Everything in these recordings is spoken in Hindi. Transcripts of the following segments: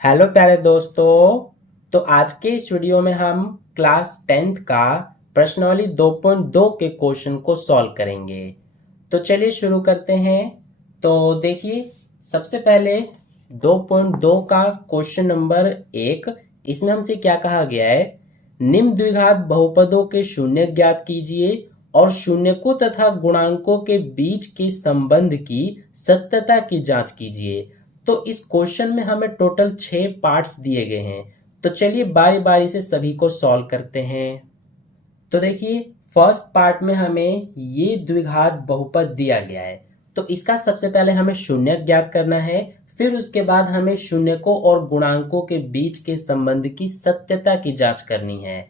हेलो प्यारे दोस्तों। तो आज के इस वीडियो में हम क्लास 10th का प्रश्नावली 2.2 के क्वेश्चन को सॉल्व करेंगे। तो चलिए शुरू करते हैं। तो देखिए, सबसे पहले 2.2 का क्वेश्चन नंबर 1, इसमें हमसे क्या कहा गया है, निम्न द्विघात बहुपदों के शून्य ज्ञात कीजिए और शून्यकों तथा गुणांकों के बीच के संबंध की सत्यता की जांच कीजिए। तो इस क्वेश्चन में हमें टोटल 6 पार्ट्स दिए गए हैं। तो चलिए बारी बारी से सभी को सॉल्व करते हैं। तो देखिए, फर्स्ट पार्ट में हमें ये द्विघात बहुपद दिया गया है। तो इसका सबसे पहले हमें शून्य ज्ञात करना है, फिर उसके बाद हमें शून्यकों और गुणांकों के बीच के संबंध की सत्यता की जांच करनी है।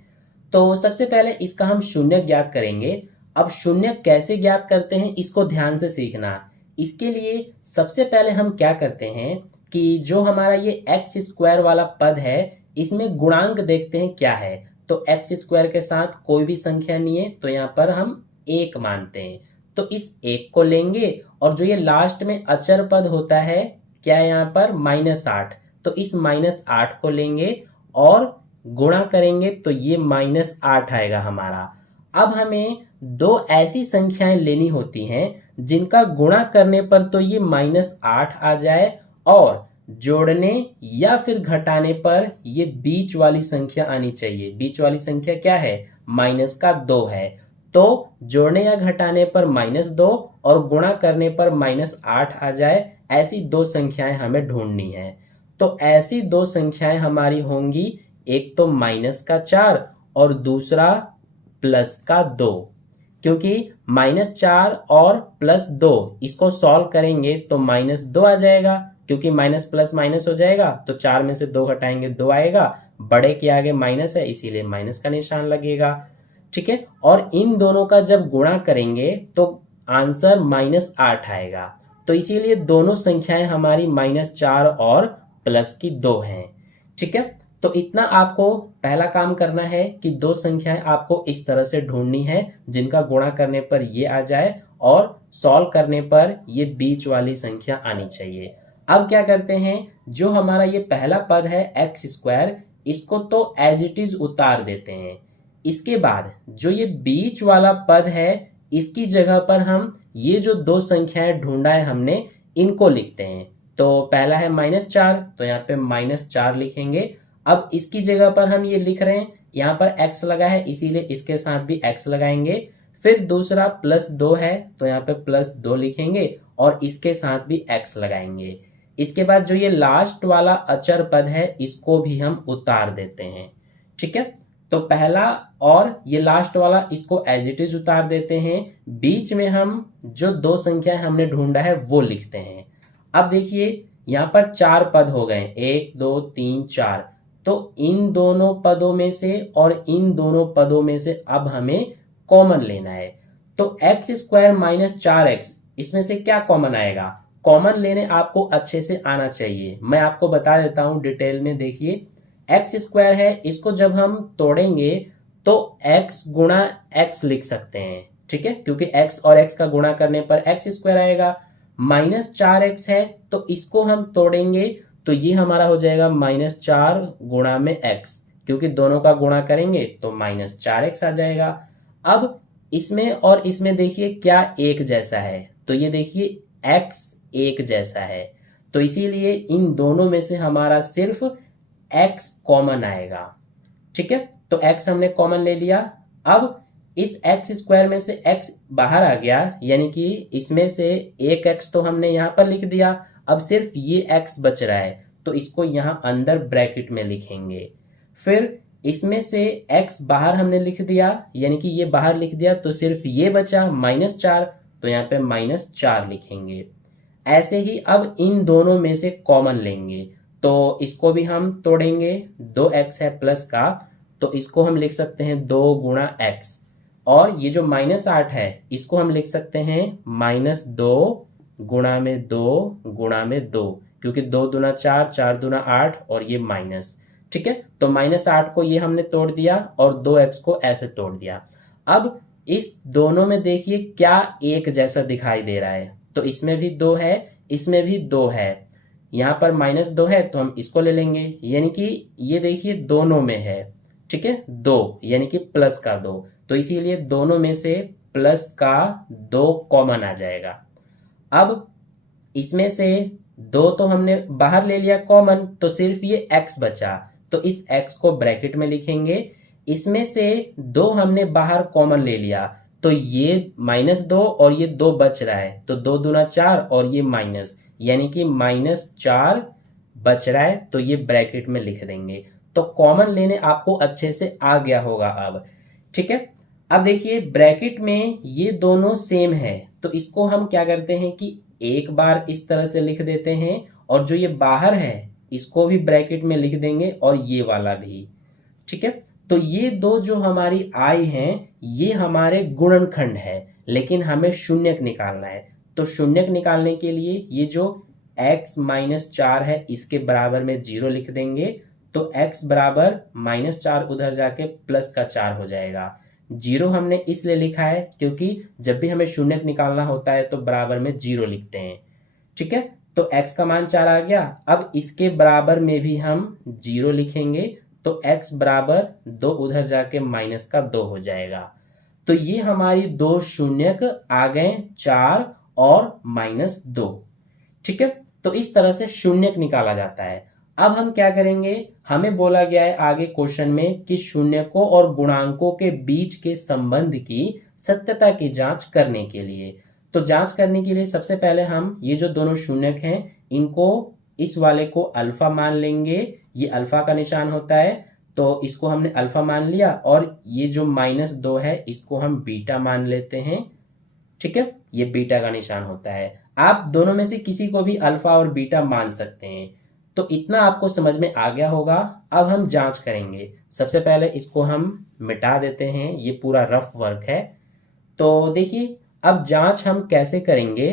तो सबसे पहले इसका हम शून्य ज्ञात करेंगे। अब शून्य कैसे ज्ञात करते हैं इसको ध्यान से सीखना। इसके लिए सबसे पहले हम क्या करते हैं कि जो हमारा ये एक्स स्क्वायर वाला पद है, इसमें गुणांक देखते हैं क्या है। तो एक्स स्क्वायर के साथ कोई भी संख्या नहीं है, तो यहाँ पर हम 1 मानते हैं। तो इस 1 को लेंगे और जो ये लास्ट में अचर पद होता है, क्या है यहाँ पर -8, तो इस -8 को लेंगे और गुणा करेंगे तो ये -8 आएगा हमारा। अब हमें दो ऐसी संख्याएं लेनी होती हैं जिनका गुणा करने पर तो ये -8 आ जाए और जोड़ने या फिर घटाने पर ये बीच वाली संख्या आनी चाहिए। बीच वाली संख्या क्या है, -2 है। तो जोड़ने या घटाने पर -2 और गुणा करने पर -8 आ जाए, ऐसी दो संख्याएं हमें ढूंढनी है। तो ऐसी दो संख्याएं हमारी होंगी, एक तो -4 और दूसरा +2। क्योंकि -4 और +2 इसको सॉल्व करेंगे तो -2 आ जाएगा, क्योंकि माइनस प्लस माइनस हो जाएगा तो 4 में से 2 घटाएंगे 2 आएगा। बड़े के आगे माइनस है इसीलिए माइनस का निशान लगेगा। ठीक है, और इन दोनों का जब गुणा करेंगे तो आंसर -8 आएगा। तो इसीलिए दोनों संख्याएं हमारी -4 और +2 हैं। ठीक है, तो इतना आपको पहला काम करना है कि दो संख्याएं आपको इस तरह से ढूंढनी है जिनका गुणा करने पर ये आ जाए और सॉल्व करने पर ये बीच वाली संख्या आनी चाहिए। अब क्या करते हैं, जो हमारा ये पहला पद है एक्स स्क्वायर, इसको तो एज इट इज उतार देते हैं। इसके बाद जो ये बीच वाला पद है, इसकी जगह पर हम ये जो दो संख्याएं ढूंढा है हमने, इनको लिखते हैं। तो पहला है -4, तो यहाँ पे -4 लिखेंगे। अब इसकी जगह पर हम ये लिख रहे हैं, यहाँ पर x लगा है इसीलिए इसके साथ भी x लगाएंगे। फिर दूसरा +2 है तो यहाँ पे +2 लिखेंगे और इसके साथ भी x लगाएंगे। इसके बाद जो ये लास्ट वाला अचर पद है, इसको भी हम उतार देते हैं। ठीक है, तो पहला और ये लास्ट वाला इसको एज इट इज उतार देते हैं। बीच में हम जो दो संख्याएं हमने ढूंढा है वो लिखते हैं। अब देखिए, यहाँ पर 4 पद हो गए, 1 2 3 4। तो इन दोनों पदों में से और इन दोनों पदों में से अब हमें कॉमन लेना है। तो एक्स स्क्वायर -4x, इसमें से क्या कॉमन आएगा, कॉमन लेने आपको अच्छे से आना चाहिए। मैं आपको बता देता हूं डिटेल में। देखिए, एक्स स्क्वायर है, इसको जब हम तोड़ेंगे तो x गुणा x लिख सकते हैं। ठीक है, क्योंकि x और x का गुणा करने पर एक्स स्क्वायर आएगा। -4x है तो इसको हम तोड़ेंगे तो ये हमारा हो जाएगा -4 गुणा में x, क्योंकि दोनों का गुणा करेंगे तो -4x आ जाएगा। अब इसमें और इसमें देखिए क्या एक जैसा है, तो ये देखिए x एक जैसा है, तो इसीलिए इन दोनों में से हमारा सिर्फ x कॉमन आएगा। ठीक है, तो x हमने कॉमन ले लिया। अब इस एक्स स्क्वायर में से x बाहर आ गया, यानी कि इसमें से एक x तो हमने यहाँ पर लिख दिया। अब सिर्फ ये x बच रहा है तो इसको यहाँ अंदर ब्रैकेट में लिखेंगे। फिर इसमें से x बाहर हमने लिख दिया, यानी कि ये बाहर लिख दिया, तो सिर्फ ये बचा -4, तो यहाँ पे -4 लिखेंगे। ऐसे ही अब इन दोनों में से कॉमन लेंगे तो इसको भी हम तोड़ेंगे। 2x है प्लस का, तो इसको हम लिख सकते हैं 2 गुणा x। और ये जो -8 है इसको हम लिख सकते हैं -2 गुणा में 2 गुणा में 2, क्योंकि 2 दूना 4, 4 दूना 8 और ये माइनस। ठीक है, तो -8 को ये हमने तोड़ दिया और 2x को ऐसे तोड़ दिया। अब इस दोनों में देखिए क्या एक जैसा दिखाई दे रहा है, तो इसमें भी 2 है, इसमें भी 2 है। यहाँ पर -2 है तो हम इसको ले लेंगे, यानी कि ये देखिए दोनों में है, ठीक है, 2 यानी कि प्लस का 2, तो इसीलिए दोनों में से प्लस का 2 कॉमन आ जाएगा। अब इसमें से 2 तो हमने बाहर ले लिया कॉमन, तो सिर्फ ये x बचा, तो इस x को ब्रैकेट में लिखेंगे। इसमें से 2 हमने बाहर कॉमन ले लिया, तो ये -2 और ये 2 बच रहा है, तो 2 दूना 4 और ये माइनस, यानी कि -4 बच रहा है, तो ये ब्रैकेट में लिख देंगे। तो कॉमन लेने आपको अच्छे से आ गया होगा अब, ठीक है। अब देखिए ब्रैकेट में ये दोनों सेम है, तो इसको हम क्या करते हैं कि एक बार इस तरह से लिख देते हैं, और जो ये बाहर है इसको भी ब्रैकेट में लिख देंगे और ये वाला भी, ठीक है। तो ये दो जो हमारी आई हैं ये हमारे गुणनखंड है, लेकिन हमें शून्यक निकालना है। तो शून्यक निकालने के लिए ये जो x -4 है इसके बराबर में 0 लिख देंगे, तो x बराबर -4 उधर जाके +4 हो जाएगा। 0 हमने इसलिए लिखा है क्योंकि जब भी हमें शून्यक निकालना होता है तो बराबर में 0 लिखते हैं, ठीक है। तो x का मान 4 आ गया। अब इसके बराबर में भी हम 0 लिखेंगे, तो x बराबर 2 उधर जाके -2 हो जाएगा। तो ये हमारी दो शून्यक आ गए 4 और -2, ठीक है। तो इस तरह से शून्यक निकाला जाता है। अब हम क्या करेंगे, हमें बोला गया है आगे क्वेश्चन में कि शून्यकों और गुणांकों के बीच के संबंध की सत्यता की जांच करने के लिए। तो जांच करने के लिए सबसे पहले हम ये जो दोनों शून्यक हैं इनको, इस वाले को अल्फा मान लेंगे, ये अल्फा का निशान होता है, तो इसको हमने अल्फा मान लिया, और ये जो -2 है इसको हम बीटा मान लेते हैं, ठीक है, ये बीटा का निशान होता है। आप दोनों में से किसी को भी अल्फा और बीटा मान सकते हैं। तो इतना आपको समझ में आ गया होगा। अब हम जांच करेंगे। सबसे पहले इसको हम मिटा देते हैं, ये पूरा रफ वर्क है। तो देखिए अब जांच हम कैसे करेंगे,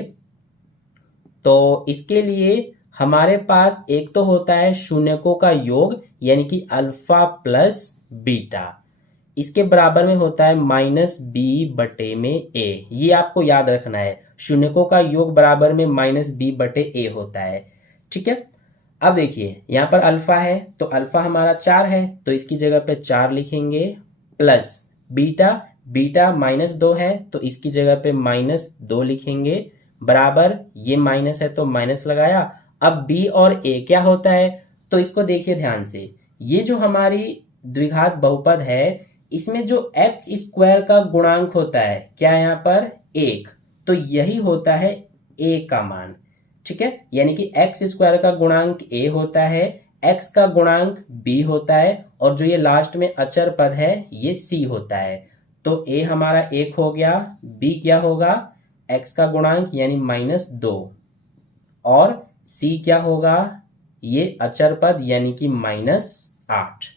तो इसके लिए हमारे पास एक तो होता है शून्यकों का योग, यानी कि अल्फा प्लस बीटा, इसके बराबर में होता है -b/a। ये आपको याद रखना है, शून्यकों का योग बराबर में -b/a होता है, ठीक है। अब देखिए यहाँ पर अल्फा है, तो अल्फा हमारा 4 है, तो इसकी जगह पे 4 लिखेंगे, प्लस बीटा, बीटा -2 है, तो इसकी जगह पे -2 लिखेंगे, बराबर ये माइनस है तो माइनस लगाया। अब b और a क्या होता है, तो इसको देखिए ध्यान से, ये जो हमारी द्विघात बहुपद है इसमें जो x² का गुणांक होता है क्या है यहाँ पर 1, तो यही होता है a का मान, ठीक है। यानी कि x² का गुणांक a होता है, x का गुणांक b होता है, और जो ये लास्ट में अचर पद है ये c होता है। तो a हमारा 1 हो गया, b क्या होगा, x का गुणांक यानी -2, और c क्या होगा, ये अचर पद यानी कि -8,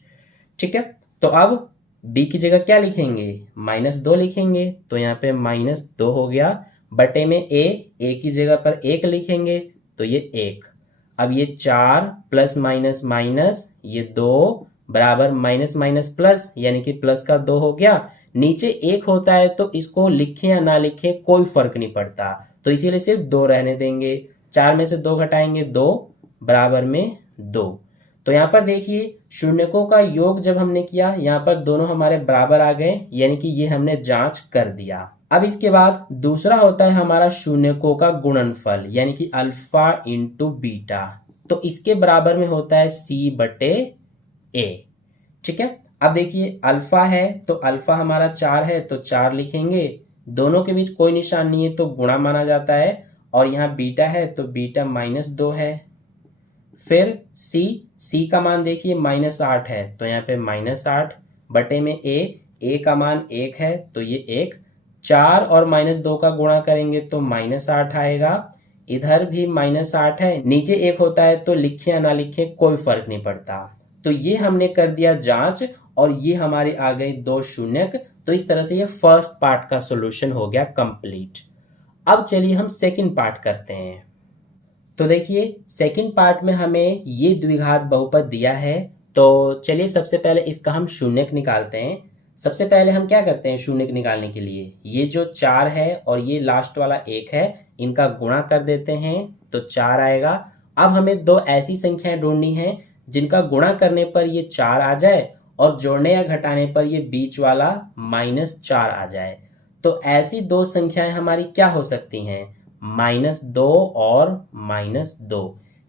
ठीक है। तो अब b की जगह क्या लिखेंगे, -2 लिखेंगे, तो यहाँ पे -2 हो गया, बटे में a की जगह पर 1 लिखेंगे, तो ये 1। अब ये 4 प्लस माइनस माइनस, ये 2 बराबर माइनस माइनस प्लस, यानी कि प्लस का 2 हो गया। नीचे 1 होता है तो इसको लिखें या ना लिखें कोई फर्क नहीं पड़ता, तो इसीलिए सिर्फ 2 रहने देंगे। 4 में से 2 घटाएंगे 2, बराबर में 2। तो यहाँ पर देखिए शून्यकों का योग जब हमने किया, यहाँ पर दोनों हमारे बराबर आ गए, यानी कि ये हमने जांच कर दिया। अब इसके बाद दूसरा होता है हमारा शून्यकों का गुणनफल, यानी कि अल्फा इंटू बीटा, तो इसके बराबर में होता है c/a, ठीक है। अब देखिए अल्फा है, तो अल्फा हमारा 4 है, तो 4 लिखेंगे, दोनों के बीच कोई निशान नहीं है तो गुणा माना जाता है, और यहाँ बीटा है तो बीटा -2 है। फिर c का मान देखिए -8 है, तो यहाँ पे -8 बटे में a का मान 1 है, तो ये 1, 4 और -2 का गुणा करेंगे तो -8 आएगा। इधर भी -8 है, नीचे 1 होता है तो लिखें या ना लिखें कोई फर्क नहीं पड़ता। तो ये हमने कर दिया जांच, और ये हमारी आ गई 2 शून्यक। तो इस तरह से ये फर्स्ट पार्ट का सॉल्यूशन हो गया कंप्लीट। अब चलिए हम सेकंड पार्ट करते हैं। तो देखिए सेकंड पार्ट में हमें ये द्विघात बहुपद दिया है, तो चलिए सबसे पहले इसका हम शून्यक निकालते हैं। सबसे पहले हम क्या करते हैं शून्यक निकालने के लिए, ये जो 4 है और ये लास्ट वाला 1 है, इनका गुणा कर देते हैं तो 4 आएगा, अब हमें दो ऐसी संख्याएं ढूंढनी है जिनका गुणा करने पर ये 4 आ जाए और जोड़ने या घटाने पर ये बीच वाला -4 आ जाए। तो ऐसी दो संख्याएं हमारी क्या हो सकती हैं? -2 और -2,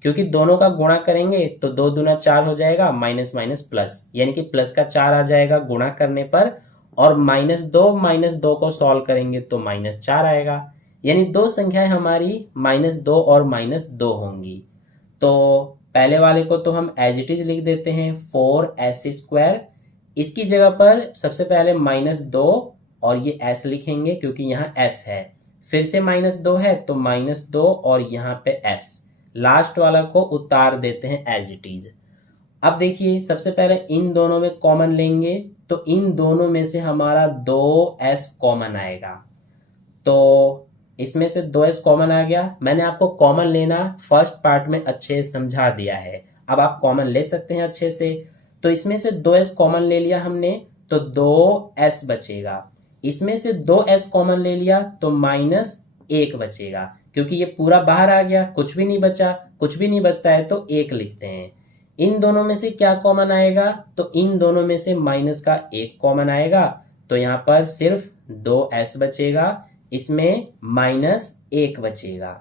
क्योंकि दोनों का गुणा करेंगे तो 2 दूना 4 हो जाएगा, माइनस माइनस प्लस, यानी कि प्लस का 4 आ जाएगा गुणा करने पर, और -2 को सॉल्व करेंगे तो -4 आएगा। यानी दो संख्याएं हमारी -2 और -2 होंगी। तो पहले वाले को तो हम एज इट इज लिख देते हैं 4s²। इसकी जगह पर सबसे पहले -2 और ये s लिखेंगे क्योंकि यहाँ s है, फिर से -2 है तो -2 और यहाँ पे s, लास्ट वाला को उतार देते हैं एज इट इज। अब देखिए सबसे पहले इन दोनों में कॉमन लेंगे तो इन दोनों में से हमारा 2s कॉमन आएगा। तो इसमें से 2s कॉमन आ गया। मैंने आपको कॉमन लेना फर्स्ट पार्ट में अच्छे से समझा दिया है, अब आप कॉमन ले सकते हैं अच्छे से। तो इसमें से 2s कॉमन ले लिया हमने तो 2s बचेगा। इसमें से 2s कॉमन ले लिया तो -1 बचेगा, क्योंकि ये पूरा बाहर आ गया, कुछ भी नहीं बचा। कुछ भी नहीं बचता है तो 1 लिखते हैं। इन दोनों में से क्या कॉमन आएगा? तो इन दोनों में से -1 कॉमन आएगा, तो यहाँ पर सिर्फ 2s बचेगा, इसमें -1 बचेगा।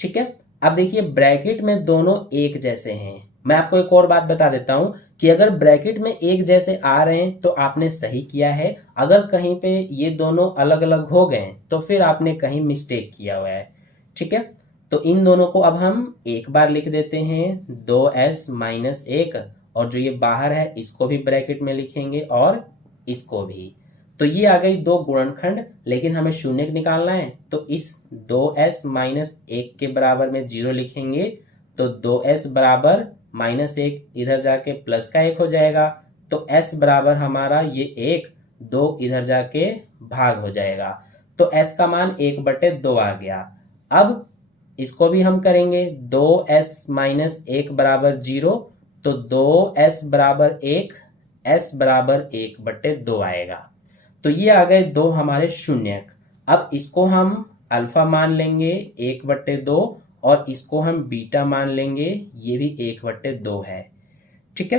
ठीक है। अब देखिए ब्रैकेट में दोनों एक जैसे हैं। मैं आपको एक और बात बता देता हूं कि अगर ब्रैकेट में एक जैसे आ रहे हैं तो आपने सही किया है, अगर कहीं पे ये दोनों अलग अलग हो गए तो फिर आपने कहीं मिस्टेक किया हुआ है। ठीक है। तो इन दोनों को अब हम एक बार लिख देते हैं 2s - 1, और जो ये बाहर है इसको भी ब्रैकेट में लिखेंगे और इसको भी। तो ये आ गई दो गुणनखंड, लेकिन हमें शून्य निकालना है तो इस 2s - 1 के बराबर में 0 लिखेंगे तो 2s बराबर -1 इधर जाके प्लस का 1 हो जाएगा, तो s बराबर हमारा ये 1, 2 इधर जाके भाग हो जाएगा, तो s का मान 1/2 आ गया। अब इसको भी हम करेंगे 2s - 1 बराबर 0, तो 2s बराबर 1, s बराबर 1/2 आएगा। तो ये आ गए दो हमारे शून्यक। अब इसको हम अल्फा मान लेंगे 1/2 और इसको हम बीटा मान लेंगे, ये भी 1/2 है। ठीक है।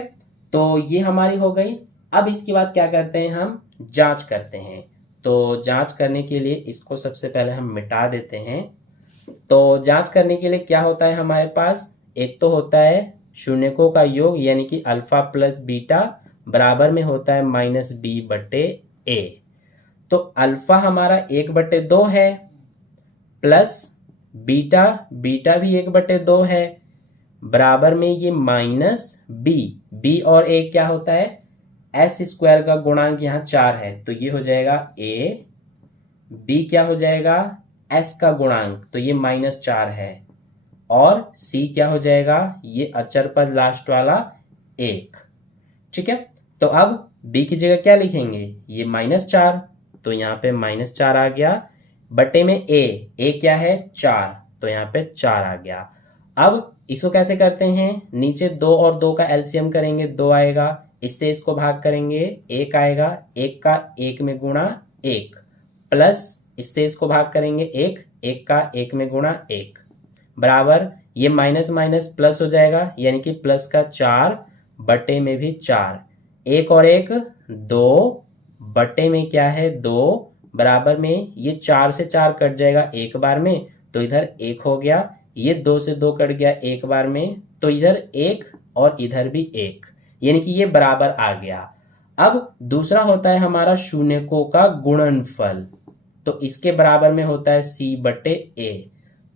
तो ये हमारी हो गई। अब इसके बाद क्या करते हैं, हम जांच करते हैं। तो जांच करने के लिए इसको सबसे पहले हम मिटा देते हैं। तो जांच करने के लिए क्या होता है हमारे पास, एक तो होता है शून्यकों का योग, यानी कि अल्फा प्लस बीटा बराबर में होता है -b/a। तो अल्फा हमारा 1/2 है, प्लस बीटा भी 1/2 है, बराबर में ये -b और a क्या होता है, s² का गुणांक यहाँ 4 है, तो ये हो जाएगा a। b क्या हो जाएगा, s का गुणांक, तो ये -4 है, और c क्या हो जाएगा, ये अचर पद लास्ट वाला 1। ठीक है। तो अब b की जगह क्या लिखेंगे, ये -4, तो यहाँ पे -4 आ गया, बटे में a क्या है 4, तो यहाँ पे 4 आ गया। अब इसको कैसे करते हैं, नीचे 2 और 2 का एलसीएम करेंगे, 2 आएगा, इससे इसको भाग करेंगे 1 आएगा, 1 का 1 में गुणा 1, प्लस इससे इसको भाग करेंगे 1 का 1 में गुणा 1, बराबर ये माइनस माइनस प्लस हो जाएगा, यानी कि प्लस का 4 बटे में भी 4, 1 और 1 2, बटे में क्या है 2, बराबर में ये 4 से 4 कट जाएगा एक बार में, तो इधर 1 हो गया, ये 2 से 2 कट गया एक बार में, तो इधर 1 और इधर भी 1, यानी कि ये बराबर आ गया। अब दूसरा होता है हमारा शून्यकों का गुणनफल, तो इसके बराबर में होता है c/a।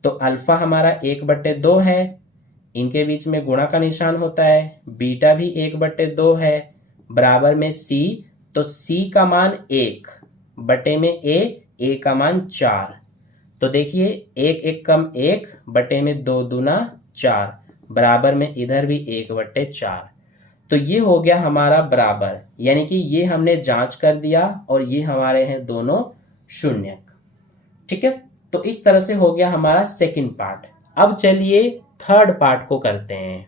तो अल्फा हमारा 1/2 है, इनके बीच में गुणा का निशान होता है, बीटा भी 1/2 है, बराबर में c, तो c का मान 1 बटे में a का मान 4, तो देखिए 1 1 कम 1 बटे में 2 दूना 4, बराबर में इधर भी 1/4। तो ये हो गया हमारा बराबर, यानी कि ये हमने जांच कर दिया और ये हमारे हैं दोनों शून्यक। ठीक है। तो इस तरह से हो गया हमारा सेकंड पार्ट। अब चलिए थर्ड पार्ट को करते हैं।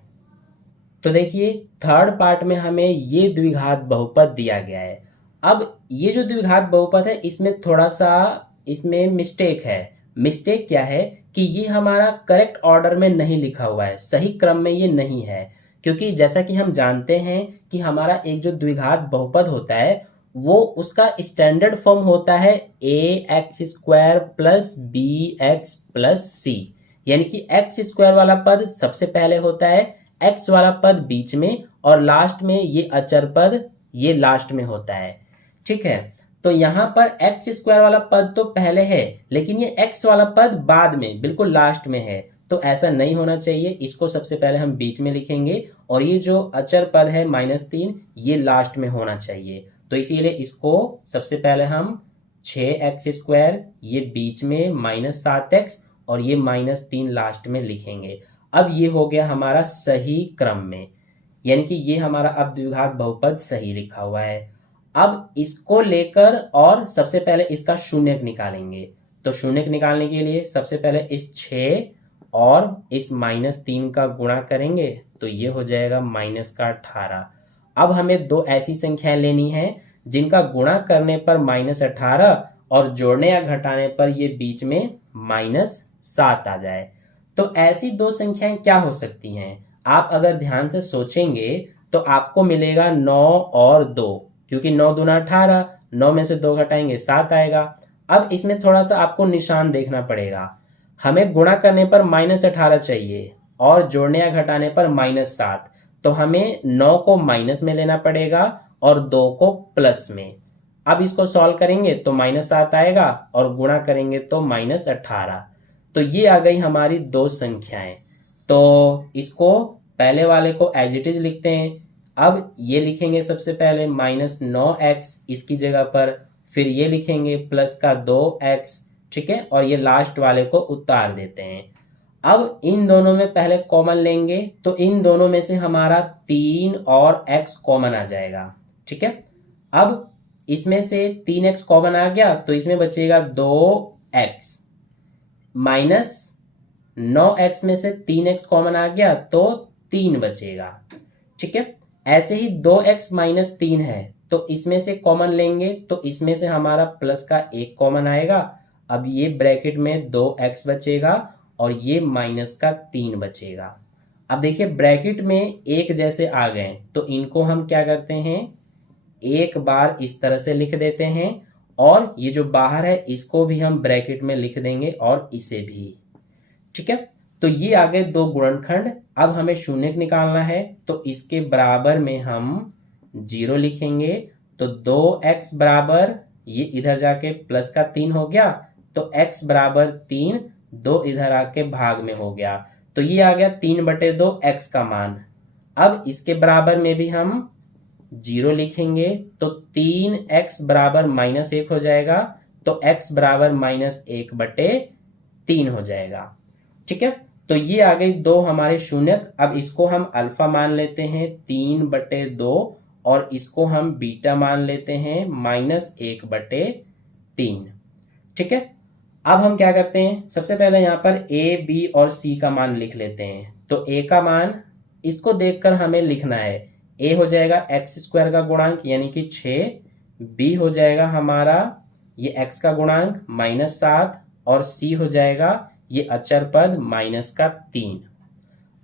तो देखिए थर्ड पार्ट में हमें ये द्विघात बहुपद दिया गया है। अब ये जो द्विघात बहुपद है इसमें थोड़ा सा इसमें मिस्टेक है, मिस्टेक क्या है कि ये हमारा करेक्ट ऑर्डर में नहीं लिखा हुआ है, सही क्रम में ये नहीं है। क्योंकि जैसा कि हम जानते हैं कि हमारा एक जो द्विघात बहुपद होता है वो उसका स्टैंडर्ड फॉर्म होता है ax² plus bx plus c, यानी कि एक्स स्क्वायर वाला पद सबसे पहले होता है, एक्स वाला पद बीच में, और लास्ट में ये अचर पद ये लास्ट में होता है। ठीक है, तो यहाँ पर एक्स स्क्वायर वाला पद तो पहले है, लेकिन ये एक्स वाला पद बाद में बिल्कुल लास्ट में है, तो ऐसा नहीं होना चाहिए। इसको सबसे पहले हम बीच में लिखेंगे और ये जो अचर पद है -3 ये लास्ट में होना चाहिए। तो इसीलिए इसको सबसे पहले हम 6x² ये बीच में -7x और ये -3 लास्ट में लिखेंगे। अब ये हो गया हमारा सही क्रम में, यानी कि ये हमारा अब द्विघात बहुपद सही लिखा हुआ है। अब इसको लेकर और सबसे पहले इसका शून्यक निकालेंगे। तो शून्यक निकालने के लिए सबसे पहले इस 6 और इस -3 का गुणा करेंगे तो ये हो जाएगा -18। अब हमें दो ऐसी संख्याएं लेनी है जिनका गुणा करने पर -18 और जोड़ने या घटाने पर ये बीच में -7 आ जाए। तो ऐसी दो संख्याएं क्या हो सकती हैं? आप अगर ध्यान से सोचेंगे तो आपको मिलेगा 9 और 2, क्योंकि 9 दूना 18, 9 में से 2 घटाएंगे 7 आएगा। अब इसमें थोड़ा सा आपको निशान देखना पड़ेगा। हमें गुणा करने पर -18 चाहिए और जोड़ने या घटाने पर -7, तो हमें 9 को माइनस में लेना पड़ेगा और 2 को प्लस में। अब इसको सॉल्व करेंगे तो -7 आएगा और गुणा करेंगे तो -18। तो ये आ गई हमारी दो संख्याएं। तो इसको पहले वाले को एज इट इज लिखते हैं। अब ये लिखेंगे सबसे पहले -9x इसकी जगह पर, फिर ये लिखेंगे प्लस का 2x, ठीक है, और ये लास्ट वाले को उतार देते हैं। अब इन दोनों में पहले कॉमन लेंगे तो इन दोनों में से हमारा 3 और x कॉमन आ जाएगा। ठीक है, अब इसमें से 3x कॉमन आ गया तो इसमें बचेगा 2x, माइनस 9x में से 3x कॉमन आ गया तो 3 बचेगा। ठीक है, ऐसे ही 2x - 3 है तो इसमें से कॉमन लेंगे तो इसमें से हमारा प्लस का 1 कॉमन आएगा। अब ये ब्रैकेट में 2x बचेगा और ये माइनस का 3 बचेगा। अब देखिए ब्रैकेट में एक जैसे आ गए तो इनको हम क्या करते हैं, एक बार इस तरह से लिख देते हैं और ये जो बाहर है इसको भी हम ब्रैकेट में लिख देंगे और इसे भी। ठीक है, तो ये आ गए दो गुणनखंड। अब हमें शून्यक निकालना है तो इसके बराबर में हम 0 लिखेंगे। तो 2x बराबर ये इधर जाके प्लस का 3 हो गया तो x बराबर 3, 2 इधर आके भाग में हो गया तो ये आ गया 3/2 x का मान। अब इसके बराबर में भी हम 0 लिखेंगे तो 3x बराबर -1 हो जाएगा तो x बराबर -1/3 हो जाएगा। ठीक है, तो ये आ गई दो हमारे शून्यक। अब इसको हम अल्फा मान लेते हैं 3/2 और इसको हम बीटा मान लेते हैं -1/3। ठीक है, अब हम क्या करते हैं, सबसे पहले यहाँ पर a, b और c का मान लिख लेते हैं। तो a का मान इसको देखकर हमें लिखना है, a हो जाएगा x² का गुणांक यानी कि 6, b हो जाएगा हमारा ये x का गुणांक -7 और c हो जाएगा ये अचर पद -3।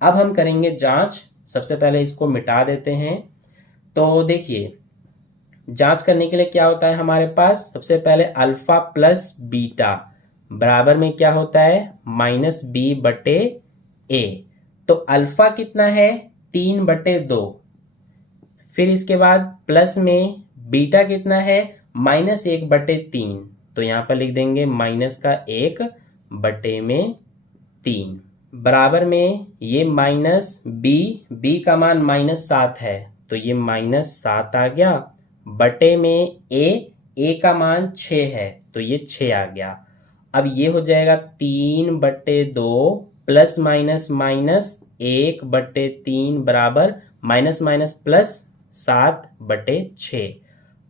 अब हम करेंगे जांच। सबसे पहले इसको मिटा देते हैं। तो देखिए जांच करने के लिए क्या होता है हमारे पास, सबसे पहले अल्फा प्लस बीटा बराबर में क्या होता है -b/a। तो अल्फा कितना है 3/2, फिर इसके बाद प्लस में बीटा कितना है -1/3, तो यहाँ पर लिख देंगे -1/3 बराबर में ये -b का मान -7 है तो ये -7 आ गया, बटे में a का मान 6 है तो ये 6 आ गया। अब ये हो जाएगा 3/2 प्लस माइनस -1/3 बराबर -+7/6।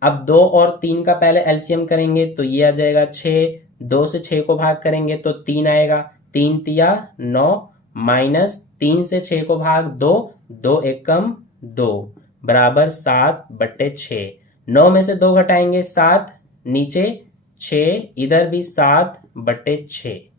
अब 2 और 3 का पहले एलसीएम करेंगे तो ये आ जाएगा 6, 2 से 6 को भाग करेंगे तो 3 आएगा, 3 तिया 9 -3 से 6 को भाग 2, 2 एकम 2 बराबर 7/6। 9 में से 2 घटाएंगे 7, नीचे 6, इधर भी 7/6।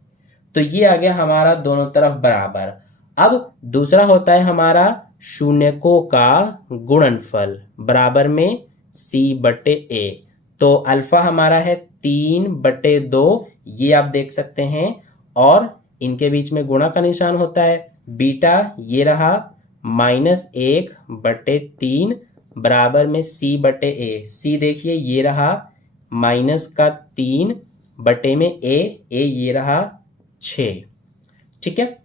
तो ये आ गया हमारा दोनों तरफ बराबर। अब दूसरा होता है हमारा शून्यकों का गुणनफल बराबर में c बटे a। तो अल्फा हमारा है 3/2, ये आप देख सकते हैं, और इनके बीच में गुणा का निशान होता है। बीटा ये रहा -1/3 बराबर में c बटे a। c देखिए ये रहा -3 बटे में a ये रहा 6। ठीक है,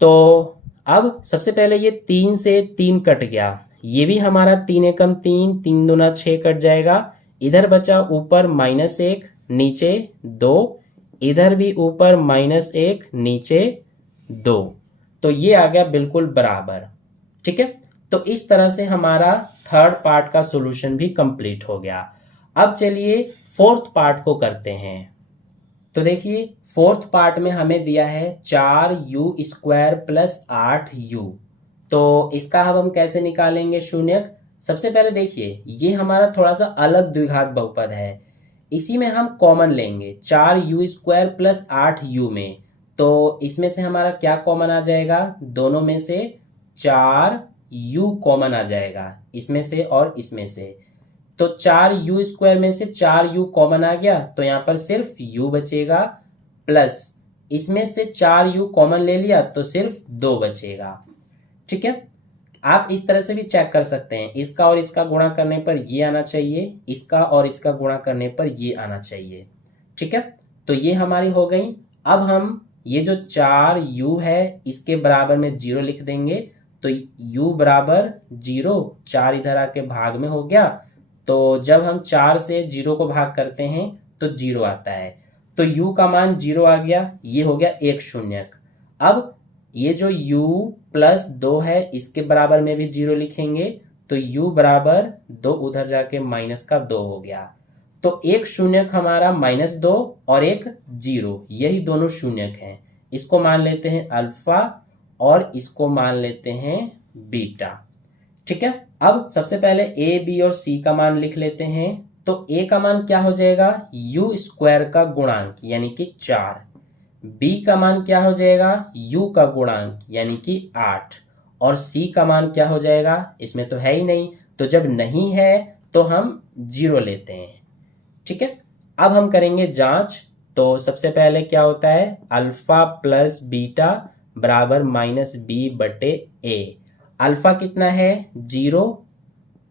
तो अब सबसे पहले ये 3 से 3 कट गया, ये भी हमारा 3 एकम 3, 3 दूना 6 कट जाएगा। इधर बचा ऊपर -1 नीचे 2, इधर भी ऊपर -1 नीचे 2, तो ये आ गया बिल्कुल बराबर। ठीक है, तो इस तरह से हमारा थर्ड पार्ट का सॉल्यूशन भी कंप्लीट हो गया। अब चलिए फोर्थ पार्ट को करते हैं। तो देखिए फोर्थ पार्ट में हमें दिया है 4u² + 8u। तो इसका अब हम कैसे निकालेंगे शून्यक। सबसे पहले देखिए ये हमारा थोड़ा सा अलग द्विघात बहुपद है, इसी में हम कॉमन लेंगे 4u² + 8u में। तो इसमें से हमारा क्या कॉमन आ जाएगा, दोनों में से 4u कॉमन आ जाएगा, इसमें से और इसमें से। तो 4u² में से 4u कॉमन आ गया, तो यहाँ पर सिर्फ u बचेगा, प्लस इसमें से 4u कॉमन ले लिया तो सिर्फ 2 बचेगा। ठीक है, आप इस तरह से भी चेक कर सकते हैं, इसका और इसका गुणा करने पर ये आना चाहिए, इसका और इसका गुणा करने पर ये आना चाहिए। ठीक है, तो ये हमारी हो गई। अब हम ये जो 4u है इसके बराबर में 0 लिख देंगे, तो u बराबर 0, 4 इधर आके भाग में हो गया, तो जब हम 4 से 0 को भाग करते हैं तो 0 आता है, तो u का मान 0 आ गया, ये हो गया एक शून्यक। अब ये जो u + 2 है इसके बराबर में भी 0 लिखेंगे, तो u बराबर 2 उधर जाके -2 हो गया, तो एक शून्यक हमारा -2 और एक 0, यही दोनों शून्यक हैं। इसको मान लेते हैं अल्फा और इसको मान लेते हैं बीटा। ठीक है, अब सबसे पहले a, b और c का मान लिख लेते हैं। तो a का मान क्या हो जाएगा, u² का गुणांक यानी कि 4। b का मान क्या हो जाएगा, u का गुणांक यानी कि 8। और c का मान क्या हो जाएगा, इसमें तो है ही नहीं, तो जब नहीं है तो हम 0 लेते हैं। ठीक है, अब हम करेंगे जांच। तो सबसे पहले क्या होता है, अल्फा प्लस बीटा बराबर -b/a। अल्फा कितना है 0,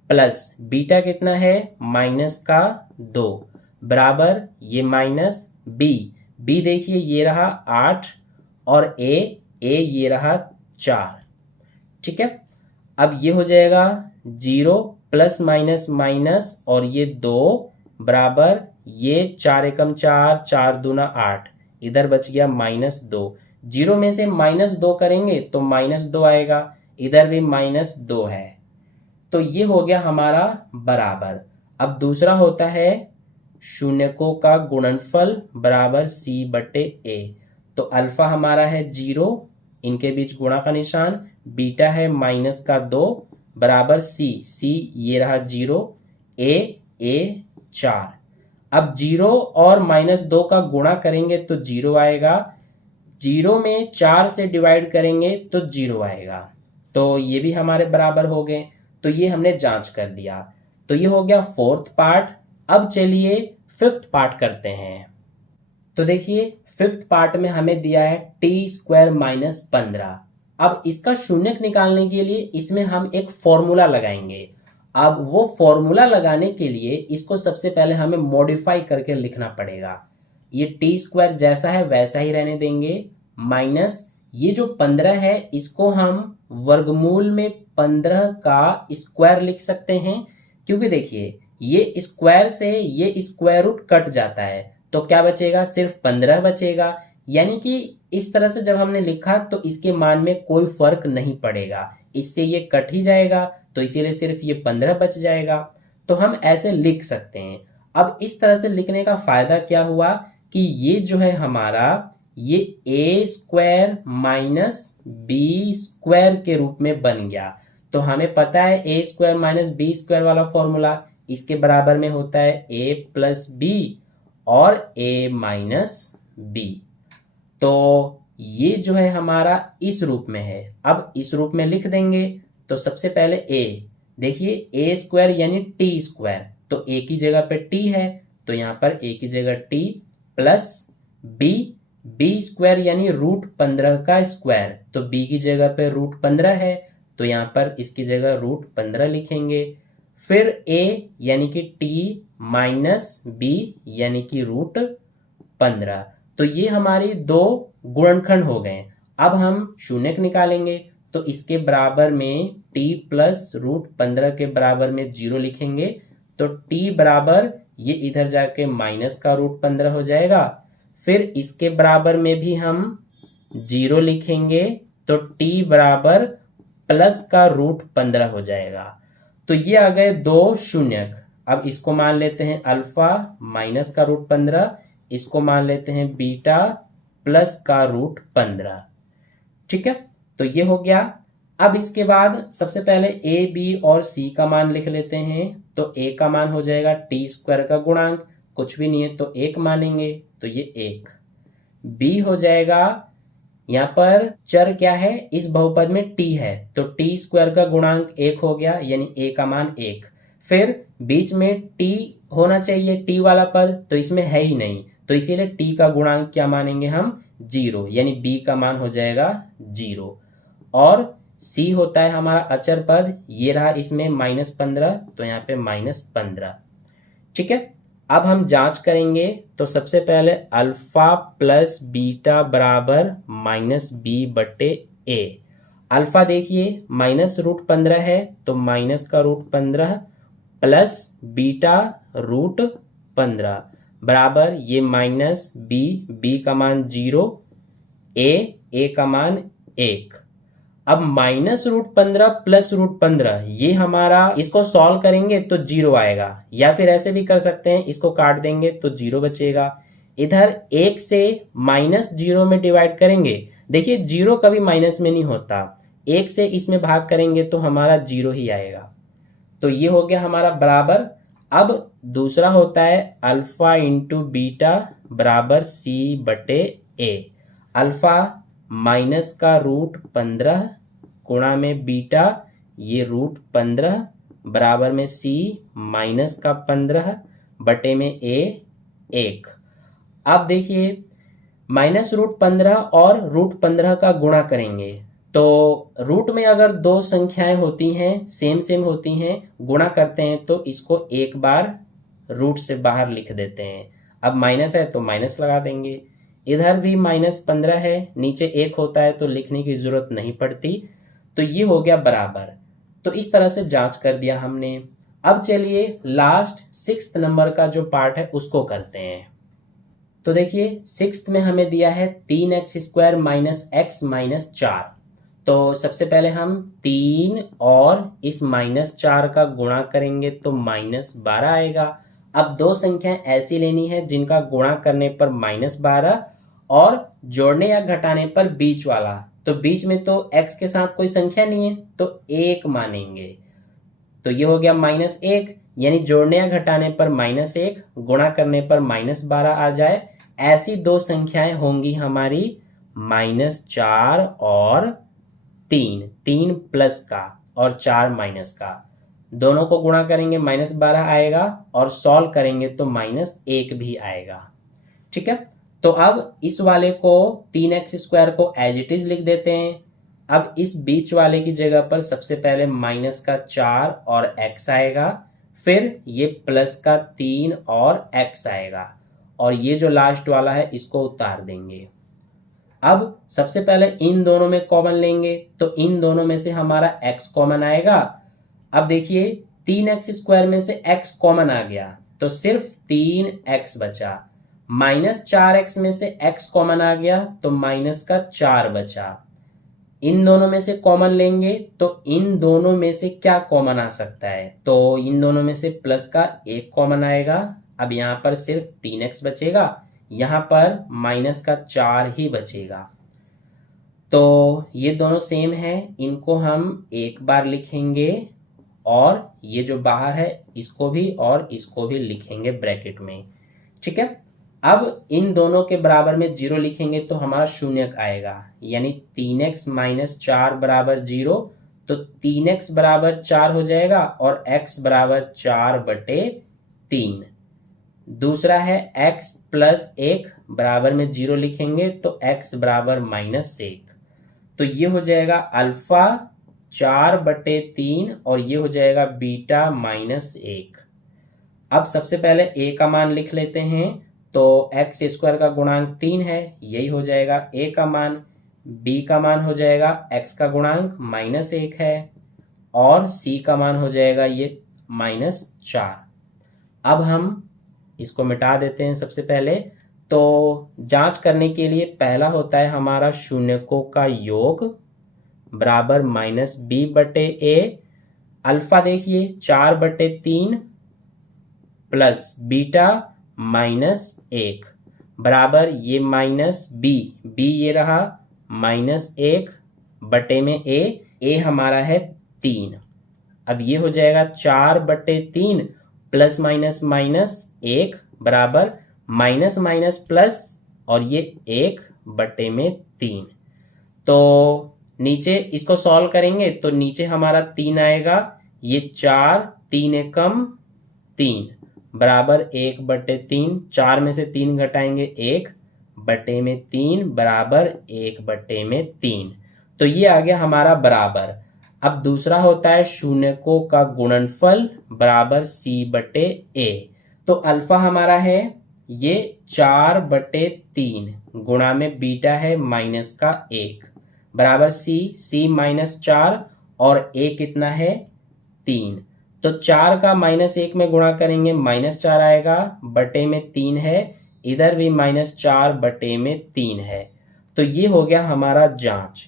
प्लस बीटा कितना है -2 बराबर ये -b। b देखिए ये रहा 8 और a ये रहा 4। ठीक है, अब ये हो जाएगा 0 प्लस माइनस माइनस और ये 2 बराबर ये 4 एकम 4, 4 दूना 8, इधर बच गया -2। 0 में से -2 करेंगे तो -2 आएगा, इधर भी -2 है, तो ये हो गया हमारा बराबर। अब दूसरा होता है शून्यकों का गुणनफल बराबर c/a। तो अल्फा हमारा है 0, इनके बीच गुणा का निशान, बीटा है -2 बराबर c ये रहा 0, a 4। अब 0 और -2 का गुणा करेंगे तो 0 आएगा, 0 में 4 से डिवाइड करेंगे तो 0 आएगा, तो ये भी हमारे बराबर हो गए। तो ये हमने जांच कर दिया। तो ये हो गया फोर्थ पार्ट। अब चलिए फिफ्थ पार्ट करते हैं। तो देखिए फिफ्थ पार्ट में हमें दिया है t² - 15। अब इसका शून्यक निकालने के लिए इसमें हम एक फॉर्मूला लगाएंगे। अब वो फॉर्मूला लगाने के लिए इसको सबसे पहले हमें मॉडिफाई करके लिखना पड़ेगा। ये t² जैसा है वैसा ही रहने देंगे, माइनस ये जो 15 है इसको हम वर्गमूल में 15 का स्क्वायर लिख सकते हैं, क्योंकि देखिए ये स्क्वायर से ये स्क्वायर रूट कट जाता है, तो क्या बचेगा, सिर्फ 15 बचेगा। यानी कि इस तरह से जब हमने लिखा तो इसके मान में कोई फर्क नहीं पड़ेगा, इससे ये कट ही जाएगा, तो इसीलिए सिर्फ ये 15 बच जाएगा। तो हम ऐसे लिख सकते हैं। अब इस तरह से लिखने का फायदा क्या हुआ कि ये जो है हमारा ये a² - b² के रूप में बन गया। तो हमें पता है a² - b² वाला फॉर्मूला, इसके बराबर में होता है a + b और a - b। तो ये जो है हमारा इस रूप में है। अब इस रूप में लिख देंगे। तो सबसे पहले a, देखिए a स्क्वायर यानी t स्क्वायर, तो a की जगह पे t है तो यहाँ पर a की जगह t प्लस b स्क्वायर यानी √15 का स्क्वायर, तो b की जगह पे √15 है तो यहाँ पर इसकी जगह √15 लिखेंगे। फिर a यानी कि t माइनस b यानी कि √15। तो ये हमारी दो गुणनखंड हो गए। अब हम शून्यक निकालेंगे तो इसके बराबर में t प्लस √15 के बराबर में 0 लिखेंगे, तो t बराबर ये इधर जाके माइनस का √15 हो जाएगा। फिर इसके बराबर में भी हम 0 लिखेंगे तो t बराबर प्लस का √15 हो जाएगा। तो ये आ गए दो शून्यक। अब इसको मान लेते हैं अल्फा माइनस का √15, इसको मान लेते हैं बीटा प्लस का √15। ठीक है, तो ये हो गया। अब इसके बाद सबसे पहले a, b और c का मान लिख लेते हैं। तो a का मान हो जाएगा t स्क्वायर का गुणांक, कुछ भी नहीं है तो 1 मानेंगे तो ये 1। b हो जाएगा, यहाँ पर चर क्या है, इस बहुपद में t है तो t स्क्वायर का गुणांक 1 हो गया यानी a का मान 1। फिर बीच में t होना चाहिए, t वाला पद, तो इसमें है ही नहीं तो इसीलिए t का गुणांक क्या मानेंगे हम, 0, यानी b का मान हो जाएगा 0। और c होता है हमारा अचर पद, ये रहा इसमें -15 तो यहाँ पे -15। ठीक है, अब हम जांच करेंगे तो सबसे पहले अल्फा प्लस बीटा बराबर -b/a। अल्फा देखिए -√15 है तो माइनस का √15 प्लस बीटा √15 बराबर ये -b का मान 0, a का मान 1। अब -√15 प्लस √15 ये हमारा, इसको सॉल्व करेंगे तो 0 आएगा, या फिर ऐसे भी कर सकते हैं इसको काट देंगे तो 0 बचेगा। इधर 1 से -0 में डिवाइड करेंगे, देखिए 0 कभी माइनस में नहीं होता, 1 से इसमें भाग करेंगे तो हमारा 0 ही आएगा। तो ये हो गया हमारा बराबर। अब दूसरा होता है अल्फा इंटू बीटा बराबर c/a। अल्फा माइनस का √15 गुणा में बीटा ये √15 बराबर में c माइनस का 15 बटे में a 1। अब देखिए -√15 और √15 का गुणा करेंगे तो रूट में अगर दो संख्याएं होती हैं सेम होती हैं, गुणा करते हैं तो इसको एक बार रूट से बाहर लिख देते हैं। अब माइनस है तो माइनस लगा देंगे, इधर भी -15 है, नीचे 1 होता है तो लिखने की जरूरत नहीं पड़ती। तो ये हो गया बराबर। तो इस तरह से जांच कर दिया हमने। अब चलिए लास्ट 6th नंबर का जो पार्ट है उसको करते हैं। तो देखिए 6th में हमें दिया है 3x² - x - 4। तो सबसे पहले हम 3 और इस -4 का गुणा करेंगे तो -12 आएगा। अब दो संख्याएं ऐसी लेनी है जिनका गुणा करने पर -12 और जोड़ने या घटाने पर बीच वाला, तो बीच में तो x के साथ कोई संख्या नहीं है तो 1 मानेंगे। तो ये हो गया -1, यानी जोड़ने या घटाने पर -1, गुणा करने पर -12 आ जाए। ऐसी दो संख्याएं होंगी हमारी -4 और 3 प्लस का और 4 माइनस का, दोनों को गुणा करेंगे -12 आएगा और सॉल्व करेंगे तो -1 भी आएगा। ठीक है, तो अब इस वाले को 3x² को एज इट इज लिख देते हैं। अब इस बीच वाले की जगह पर सबसे पहले -4 और x आएगा, फिर ये +3 और x आएगा, और ये जो लास्ट वाला है इसको उतार देंगे। अब सबसे पहले इन दोनों में कॉमन लेंगे तो इन दोनों में से हमारा x कॉमन आएगा। अब देखिए 3x² में से x कॉमन आ गया तो सिर्फ 3x बचा, -4x में से x कॉमन आ गया तो -4 बचा। इन दोनों में से कॉमन लेंगे तो इन दोनों में से क्या कॉमन आ सकता है, तो इन दोनों में से प्लस का 1 कॉमन आएगा। अब यहाँ पर सिर्फ 3x बचेगा, यहाँ पर -4 ही बचेगा। तो ये दोनों सेम है, इनको हम एक बार लिखेंगे और ये जो बाहर है इसको भी और इसको भी लिखेंगे ब्रैकेट में। ठीक है, अब इन दोनों के बराबर में 0 लिखेंगे तो हमारा शून्यक आएगा, यानी 3x माइनस 4 बराबर 0। तो 3x बराबर 4 हो जाएगा और x बराबर 4/3। दूसरा है x प्लस 1 बराबर में 0 लिखेंगे तो x बराबर -1। तो ये हो जाएगा अल्फा 4/3 और ये हो जाएगा बीटा -1। अब सबसे पहले a का मान लिख लेते हैं। तो x स्क्वायर का गुणांक 3 है, यही हो जाएगा a का मान। b का मान हो जाएगा x का गुणांक -1 है और c का मान हो जाएगा ये -4। अब हम इसको मिटा देते हैं सबसे पहले। तो जांच करने के लिए पहला होता है हमारा शून्यकों का योग बराबर -b/a। अल्फा देखिए 4/3 प्लस बीटा -1 बराबर ये -b ये रहा -1 बटे में a हमारा है 3। अब ये हो जाएगा 4/3 प्लस -1 बराबर माइनस प्लस और ये 1/3। तो नीचे इसको सॉल्व करेंगे तो नीचे हमारा 3 आएगा, ये 4 3 एकम 3 बराबर 1/3। 4 में से 3 घटाएंगे 1/3 बराबर 1/3। तो ये आ गया हमारा बराबर। अब दूसरा होता है शून्यकों का गुणनफल बराबर c/a। तो अल्फा हमारा है ये 4/3 गुणा में बीटा है -1 बराबर c -4 और a कितना है 3। तो 4 का -1 में गुणा करेंगे -4 आएगा, बटे में 3 है, इधर भी -4/3 है। तो ये हो गया हमारा जांच।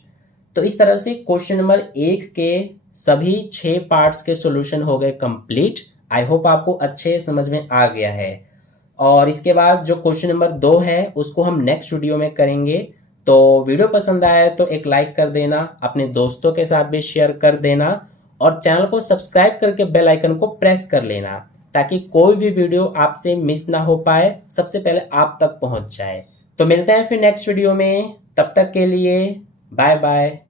तो इस तरह से क्वेश्चन नंबर 1 के सभी 6 पार्ट्स के सॉल्यूशन हो गए कंप्लीट। आई होप आपको अच्छे समझ में आ गया है। और इसके बाद जो क्वेश्चन नंबर 2 है उसको हम नेक्स्ट वीडियो में करेंगे। तो वीडियो पसंद आया तो एक लाइक कर देना, अपने दोस्तों के साथ भी शेयर कर देना और चैनल को सब्सक्राइब करके बेल आइकन को प्रेस कर लेना ताकि कोई भी वीडियो आपसे मिस ना हो पाए, सबसे पहले आप तक पहुंच जाए। तो मिलते हैं फिर नेक्स्ट वीडियो में, तब तक के लिए बाय बाय।